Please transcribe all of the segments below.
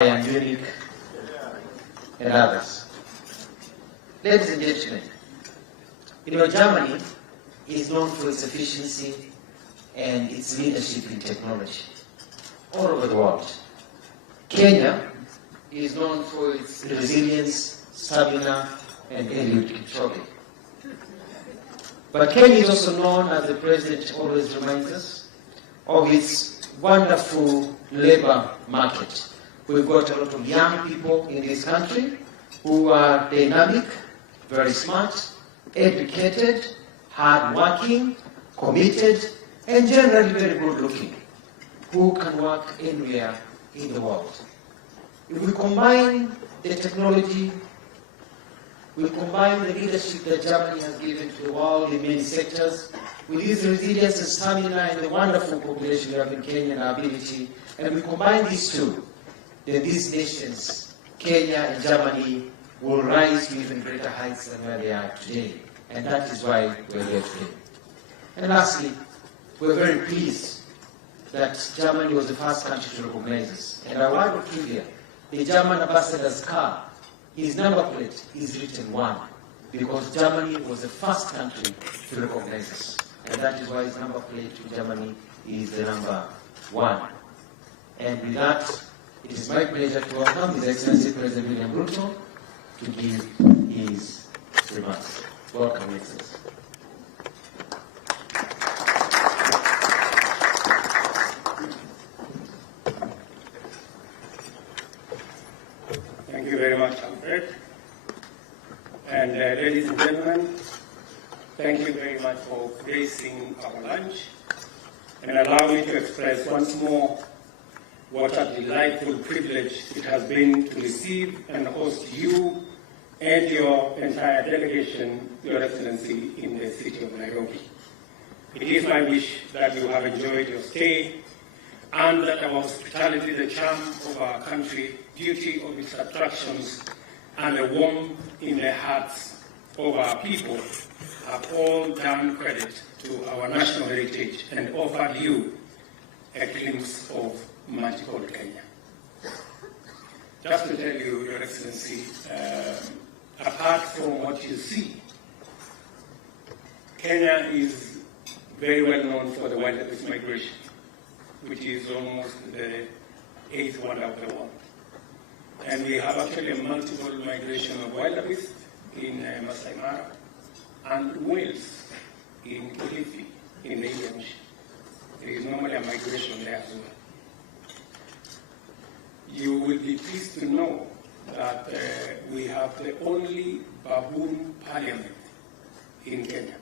and Munich and others. Ladies and gentlemen, Germany is known for its efficiency and its leadership in technology all over the world. Kenya is known for its resilience, stamina, and Eliud Kipchoge. But Kenya is also known, as the President always reminds us, of its wonderful labor market. We've got a lot of young people in this country who are dynamic, very smart, educated, hard-working, committed, and generally very good-looking, who can work anywhere in the world. If we combine the technology, we combine the leadership that Germany has given to the world in many sectors, with this resilience and stamina and the wonderful population we have in Kenya and our ability, and we combine these two, then these nations, Kenya and Germany, will rise to even greater heights than where they are today. And that is why we're here today. And lastly, we're very pleased that Germany was the first country to recognize us. And a word of trivia, the German ambassador's car, his number plate is written 1, because Germany was the first country to recognize us. And that is why his number plate to Germany is the number 1. And with that, it is my pleasure to welcome His Excellency President William Ruto to give his remarks. Welcome, Excellency. Thank you very much, Alfred. And ladies and gentlemen, thank you very much for gracing our lunch. And allow me to express once more what a delightful privilege it has been to receive and host you and your entire delegation, Your Excellency, in the city of Nairobi. It is my wish that you have enjoyed your stay and that our hospitality, the charm of our country, beauty of its attractions, and the warmth in the hearts of our people have all done credit to our national heritage and offered you a glimpse of magical Kenya. Just to tell you, Your Excellency, apart from what you see, Kenya is very well known for the wildlife migration, which is almost the 8th wonder of the world. And we have actually a multiple migration of wildebeest in Masai Mara and whales in Kilifi in the Indian Ocean. There is normally a migration there as well. You will be pleased to know that we have the only baboon parliament in Kenya.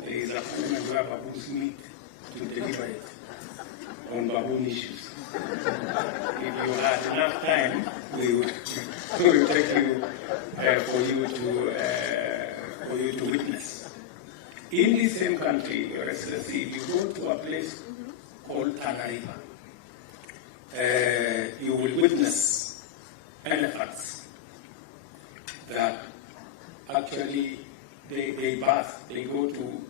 There is a parliament where baboons meet to deliberate on baboon issues. If you had enough time, we will take you for you to witness. In the same country, Your Excellency, if you go to a place called Tana River, you will witness elephants that actually they bath, they go to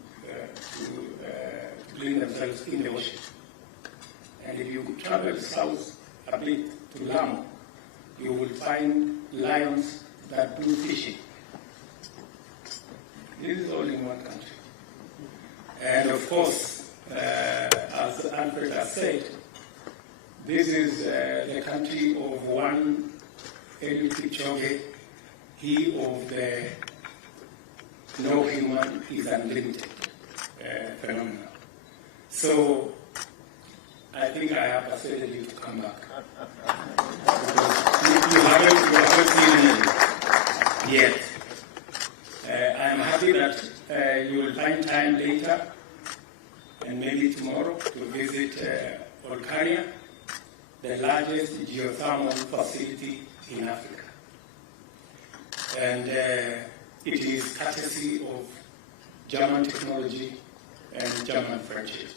clean themselves in the ocean. And if you travel south a bit to Lamu, you will find lions that do fishing. This is all in one country. And of course, as Alfred has said, this is the country of one Eliud Kipchoge, he of the no human is unlimited phenomenon. So I think I have persuaded you to come back. you haven't seen it yet. I am happy that you will find time later and maybe tomorrow to visit Olkaria, the largest geothermal facility in Africa. And it is courtesy of German technology and German friendship.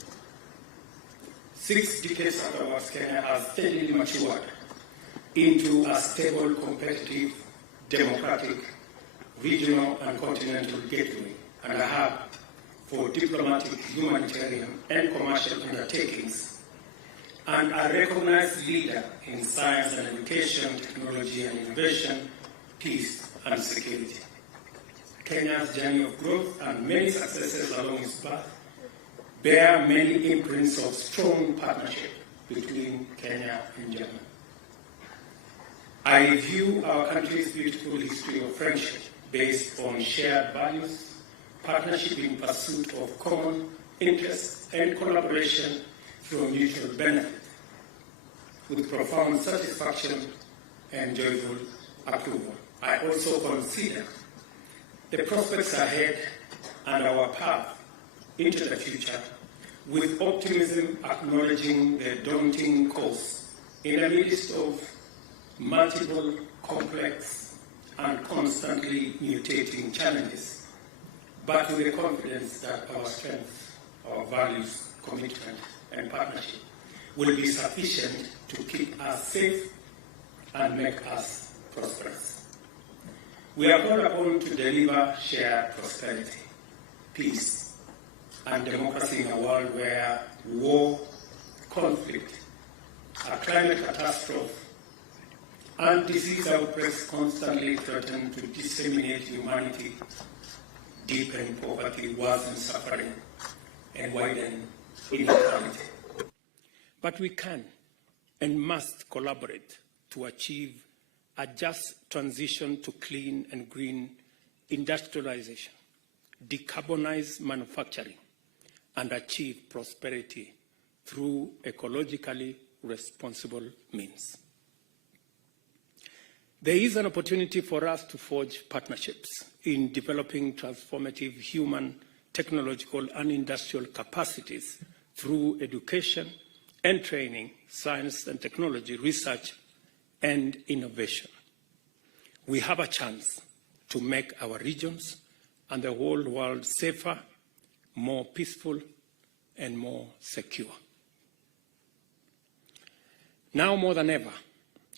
6 decades afterwards, Kenya has steadily matured into a stable, competitive, democratic, regional and continental gateway and a hub for diplomatic, humanitarian and commercial undertakings and a recognized leader in science and education, technology and innovation, peace and security. Kenya's journey of growth and many successes along its path bear many imprints of strong partnership between Kenya and Germany. I view our country's beautiful history of friendship based on shared values, partnership in pursuit of common interests, and collaboration for mutual benefit, with profound satisfaction and joyful approval. I also consider the prospects ahead and our path into the future with optimism, acknowledging the daunting course in the midst of multiple, complex, and constantly mutating challenges, but with the confidence that our strength, our values, commitment, and partnership will be sufficient to keep us safe and make us prosperous. We are called upon to deliver shared prosperity, peace, and democracy in a world where war, conflict, a climate catastrophe, and disease outbreaks constantly threaten to disseminate humanity, deepen poverty, worsen suffering, and widen inequality. But we can and must collaborate to achieve a just transition to clean and green industrialization, decarbonize manufacturing, and achieve prosperity through ecologically responsible means. There is an opportunity for us to forge partnerships in developing transformative human, technological, and industrial capacities through education and training, science and technology, research, and innovation. We have a chance to make our regions and the whole world safer, more peaceful, and more secure. Now more than ever,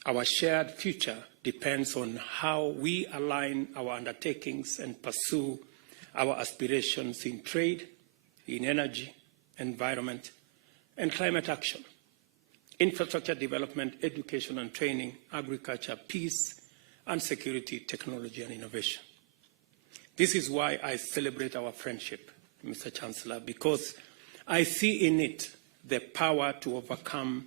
our shared future depends on how we align our undertakings and pursue our aspirations in trade, in energy, environment, and climate action, infrastructure development, education and training, agriculture, peace and security, technology and innovation. This is why I celebrate our friendship, Mr. Chancellor, because I see in it the power to overcome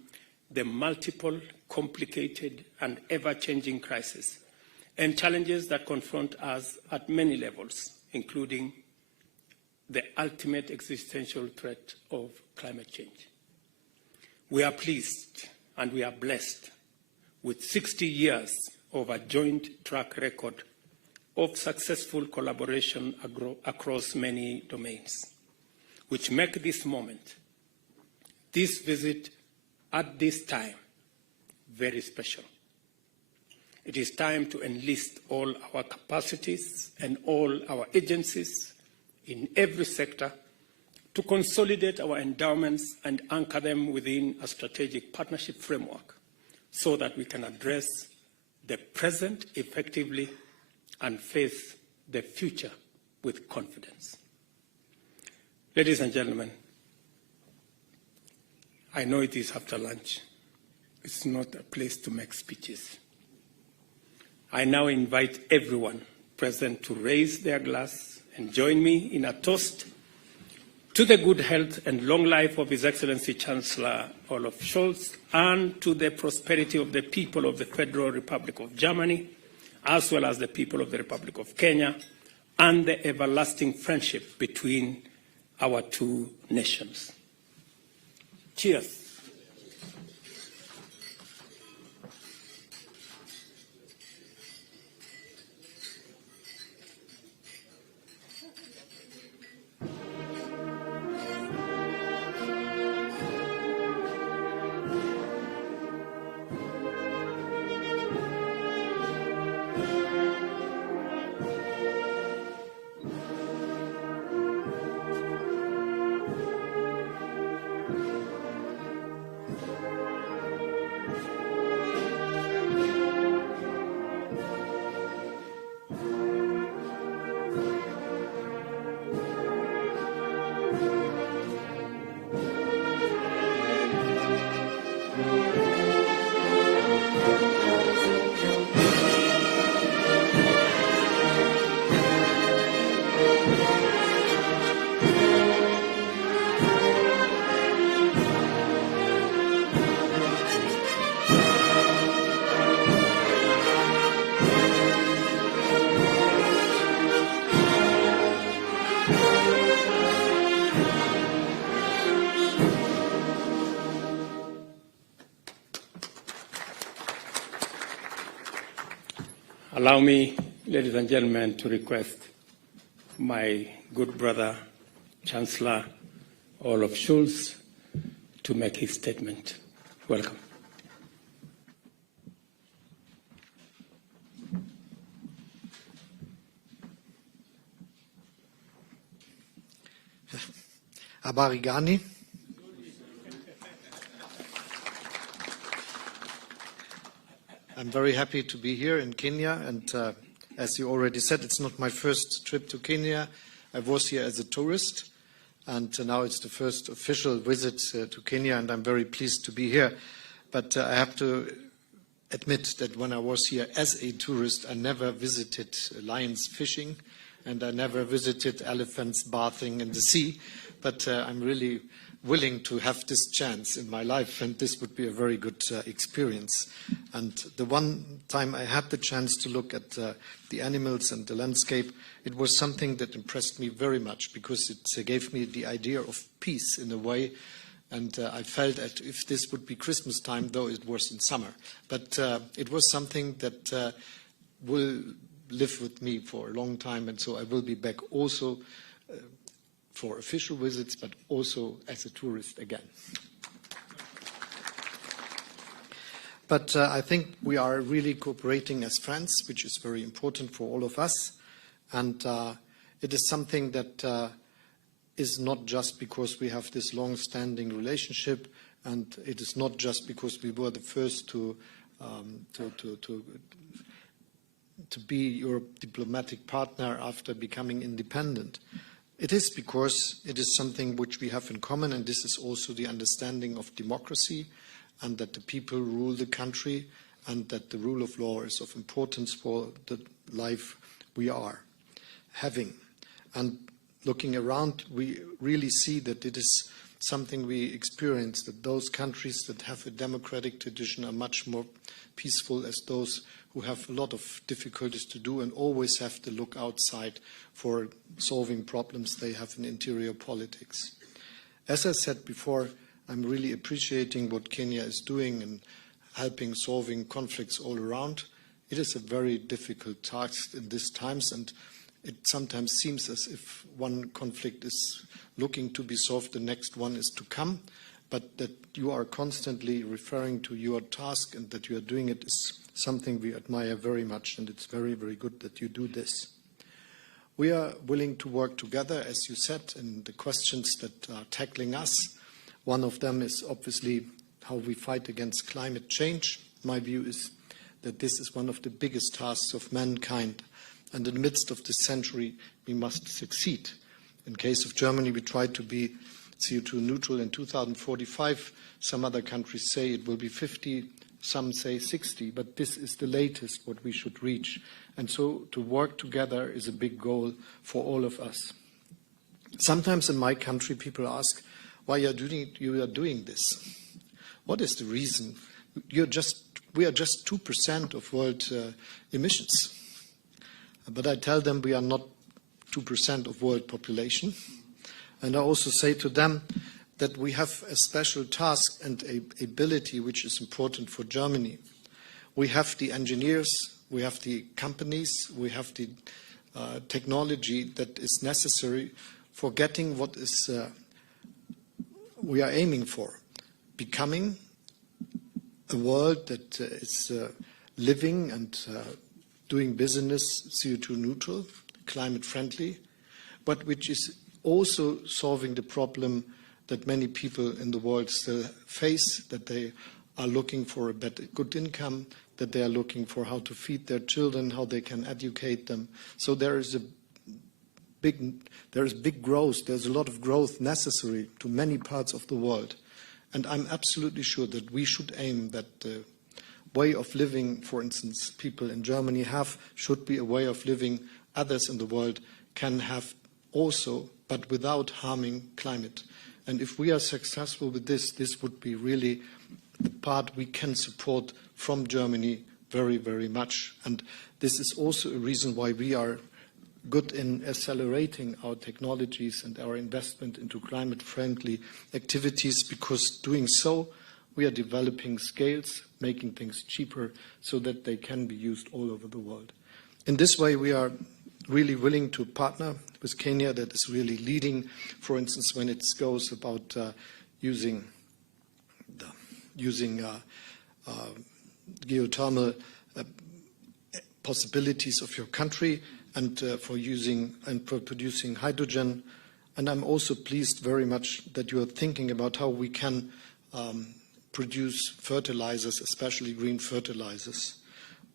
the multiple, complicated, and ever-changing crises and challenges that confront us at many levels, including the ultimate existential threat of climate change. We are pleased and we are blessed with 60 years of a joint track record of successful collaboration across many domains, which make this moment, this visit at this time, very special. It is time to enlist all our capacities and all our agencies in every sector to consolidate our endowments and anchor them within a strategic partnership framework so that we can address the present effectively and face the future with confidence. Ladies and gentlemen, I know it is after lunch. It's not a place to make speeches. I now invite everyone present to raise their glass and join me in a toast to the good health and long life of His Excellency Chancellor Olaf Scholz and to the prosperity of the people of the Federal Republic of Germany, as well as the people of the Republic of Kenya, and the everlasting friendship between our two nations. Cheers. Allow me, ladies and gentlemen, to request my good brother, Chancellor Olaf Scholz, to make his statement. Welcome. Habari gani? I'm very happy to be here in Kenya, and as you already said, it's not my first trip to Kenya. I was here as a tourist, and now it's the first official visit to Kenya, and I'm very pleased to be here. But I have to admit that when I was here as a tourist, I never visited lions fishing, and I never visited elephants bathing in the sea. But I'm really willing to have this chance in my life, and this would be a very good experience. And the one time I had the chance to look at the animals and the landscape, it was something that impressed me very much, because it gave me the idea of peace in a way. And I felt that if this would be Christmas time, though it was in summer, but it was something that will live with me for a long time, and so I will be back also for official visits, but also as a tourist again. But I think we are really cooperating as friends, which is very important for all of us. And it is something that is not just because we have this long-standing relationship, and it is not just because we were the first to be your diplomatic partner after becoming independent. It is because it is something which we have in common, and this is also the understanding of democracy, and that the people rule the country, and that the rule of law is of importance for the life we are having. And looking around, we really see that it is something we experience, that those countries that have a democratic tradition are much more peaceful as those who have a lot of difficulties to do and always have to look outside for solving problems they have in interior politics. As I said before, I'm really appreciating what Kenya is doing and helping solving conflicts all around. It is a very difficult task in these times, and it sometimes seems as if one conflict is looking to be solved, the next one is to come, but that you are constantly referring to your task and that you are doing it is something we admire very much, and it's very, very good that you do this. We are willing to work together, as you said, in the questions that are tackling us. One of them is obviously how we fight against climate change. My view is that this is one of the biggest tasks of mankind, and in the midst of this century, we must succeed. In case of Germany, we try to be CO2 neutral in 2045. Some other countries say it will be 50, some say 60, but this is the latest what we should reach. And so to work together is a big goal for all of us. Sometimes in my country, people ask, why you are doing this? What is the reason? We are just 2% of world emissions. But I tell them we are not 2% of world population. And I also say to them that we have a special task and a ability which is important for Germany. We have the engineers, we have the companies, we have the technology that is necessary for getting what is we are aiming for, becoming a world that is living and doing business CO2 neutral, climate friendly, but which is also solving the problem that many people in the world still face, that they are looking for a better, good income, that they are looking for how to feed their children, how they can educate them. So there is big growth. There's a lot of growth necessary to many parts of the world. And I'm absolutely sure that we should aim that the way of living, for instance, people in Germany have, should be a way of living others in the world can have also, but without harming climate. And if we are successful with this, this would be really the part we can support from Germany very, very much. And this is also a reason why we are good in accelerating our technologies and our investment into climate-friendly activities, because doing so, we are developing scales, making things cheaper so that they can be used all over the world. In this way, we are really willing to partner with Kenya that is really leading, for instance, when it goes about using geothermal possibilities of your country and for using and for producing hydrogen. And I'm also pleased very much that you are thinking about how we can produce fertilizers, especially green fertilizers.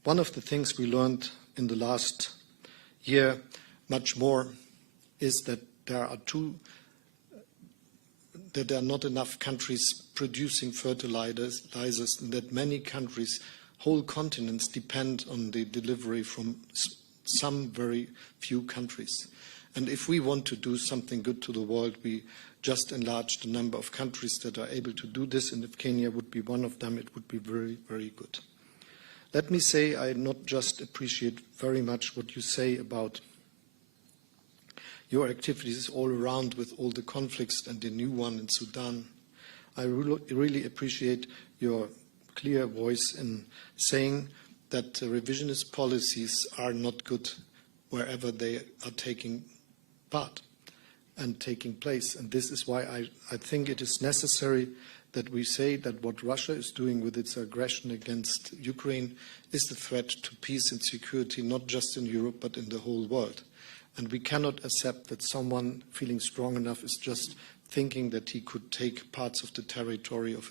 One of the things we learned in the last year much more is that there are not enough countries producing fertilizers, and that many countries, whole continents, depend on the delivery from some very few countries. And if we want to do something good to the world, we just enlarge the number of countries that are able to do this, and if Kenya would be one of them, it would be very, very good. Let me say I not just appreciate very much what you say about your activities all around with all the conflicts and the new one in Sudan. I really appreciate your clear voice in saying that revisionist policies are not good wherever they are taking part and taking place. And this is why I think it is necessary that we say that what Russia is doing with its aggression against Ukraine is a threat to peace and security, not just in Europe, but in the whole world. And we cannot accept that someone feeling strong enough is just thinking that he could take parts of the territory of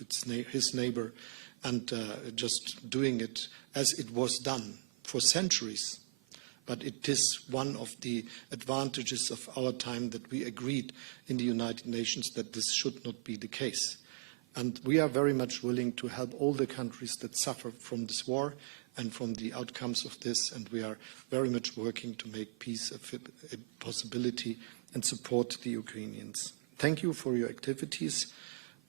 his neighbor and just doing it as it was done for centuries. But it is one of the advantages of our time that we agreed in the United Nations that this should not be the case. And we are very much willing to help all the countries that suffer from this war and from the outcomes of this, and we are very much working to make peace a possibility and support the Ukrainians. Thank you for your activities.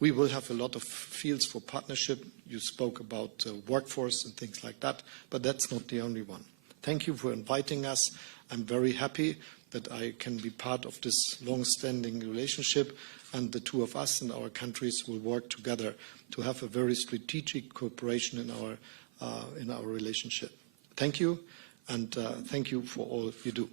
We will have a lot of fields for partnership. You spoke about workforce and things like that, but that's not the only one. Thank you for inviting us. I'm very happy that I can be part of this long-standing relationship, and the two of us and our countries will work together to have a very strategic cooperation in our relationship. Thank you, and thank you for all you do.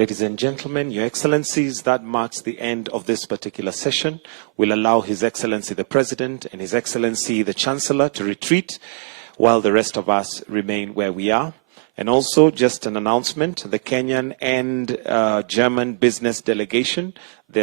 Ladies and gentlemen, Your Excellencies, that marks the end of this particular session. We'll allow His Excellency the President and His Excellency the Chancellor to retreat while the rest of us remain where we are. And also, just an announcement, the Kenyan and German business delegation, they're